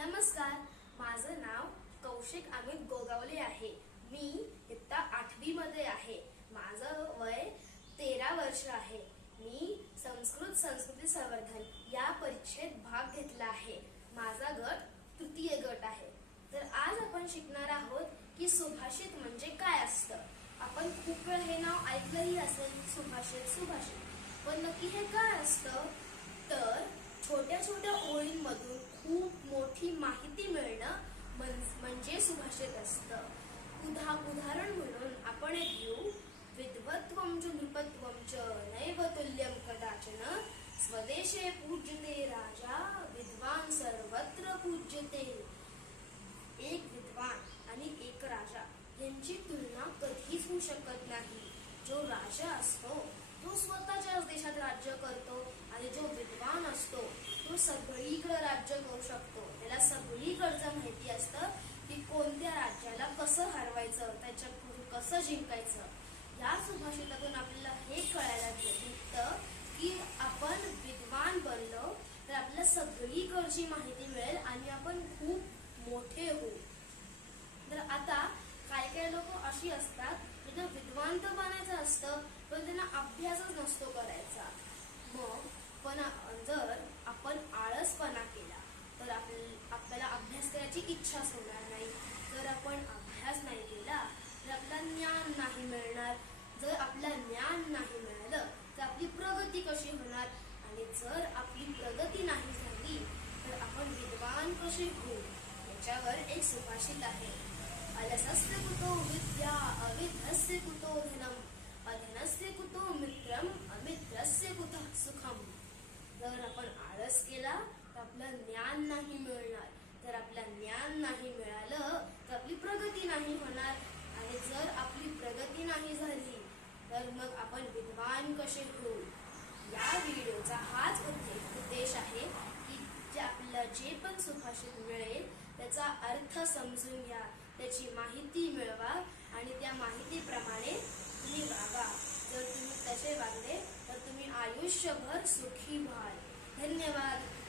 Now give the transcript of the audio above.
नमस्कार माझं नाव कौशिक अमित गोगावले आहे. मी इत्ता आठवी मध्ये आहे. माझं वय तेरा वर्ष आहे. मी संस्कृत संस्कृती संवर्धन या परीक्षेत भाग घेतला आहे. माझा गट तृतीय गट आहे. तर आज आपण शिकणार आहोत की सुभाषित म्हणजे काय असतं. आपण खूप वेळ हे नाव ऐकलंही असेल सुभाषित सुभाषित. पण नक्की हे काय असतं? तर छोट्या छोट्या ओळींमधून खूप मोठी माहिती मिळणं म्हणजे सुभाषित असतं. उदा उदाहरण म्हणून आपण एक घेऊ. विद्वत्वं च नृपत्वं च नैव तुल्यम कदाचन स्वदेशे पूज्यते राजा विद्वान सर्वत्र पूज्यते. एक विद्वान आणि एक राजा यांची तुलना कधीच होऊ शकत नाही. जो राजा असतो तो स्वतःच्याच देशात राज्य करतो आणि जो विद्वान असतो तो सगळीकडे राज्य करू शकतो. त्याला सगळीकडचं माहिती असतं की कोणत्या राज्याला कसं हरवायचं त्याच्याकडून कसं जिंकायचं. या सुभाषितातून आपल्याला हे कळायला भेटतं की आपण विद्वान बनलो तर आपल्याला सगळीकडची माहिती मिळेल आणि आपण खूप मोठे होऊ. तर आता काय काय लोक अशी असतात ज्यांना विद्वान तर बनायचं असतं पण त्यांना अभ्यासच नसतो करायचा. मग पण जर आपण आळसपणा केला तर आपल- आपल्याला अभ्यास करायची इच्छाच होणार नाही. जर आपण अभ्यास नाही केला तर आपल्याला ज्ञान नाही मिळणार. जर आपल्याला ज्ञान नाही मिळालं तर आपली प्रगती कशी होणार? आणि जर आपली प्रगती नाही झाली तर आपण विद्वान कसे होऊ? याच्यावर एक सुभाषित आहे. अलसस्य कुतो विद्या अविधस्य कुतो धनम अधनस्य कुतो मित्रम अमित्रस्य कुतः सुखम जर आपण आळस केला तर आपलं ज्ञान नाही मिळणार जर आपलं ज्ञान नाही मिळालं तर आपली प्रगती नाही होणार. आणि जर आपली प्रगती नाही झाली तर मग आपण विद्वान कसे होऊ? या व्हिडिओचा हाच उद्देश आहे की जे आपल्याला जे पण सुभाषित मिळेल त्याचा अर्थ समजून घ्या त्याची माहिती मिळवा आणि त्या माहितीप्रमाणे तुम्ही वागा. जर तुम्ही तसे वागले तर तुम्ही आयुष्यभर सुखी व्हाल. धन्यवाद.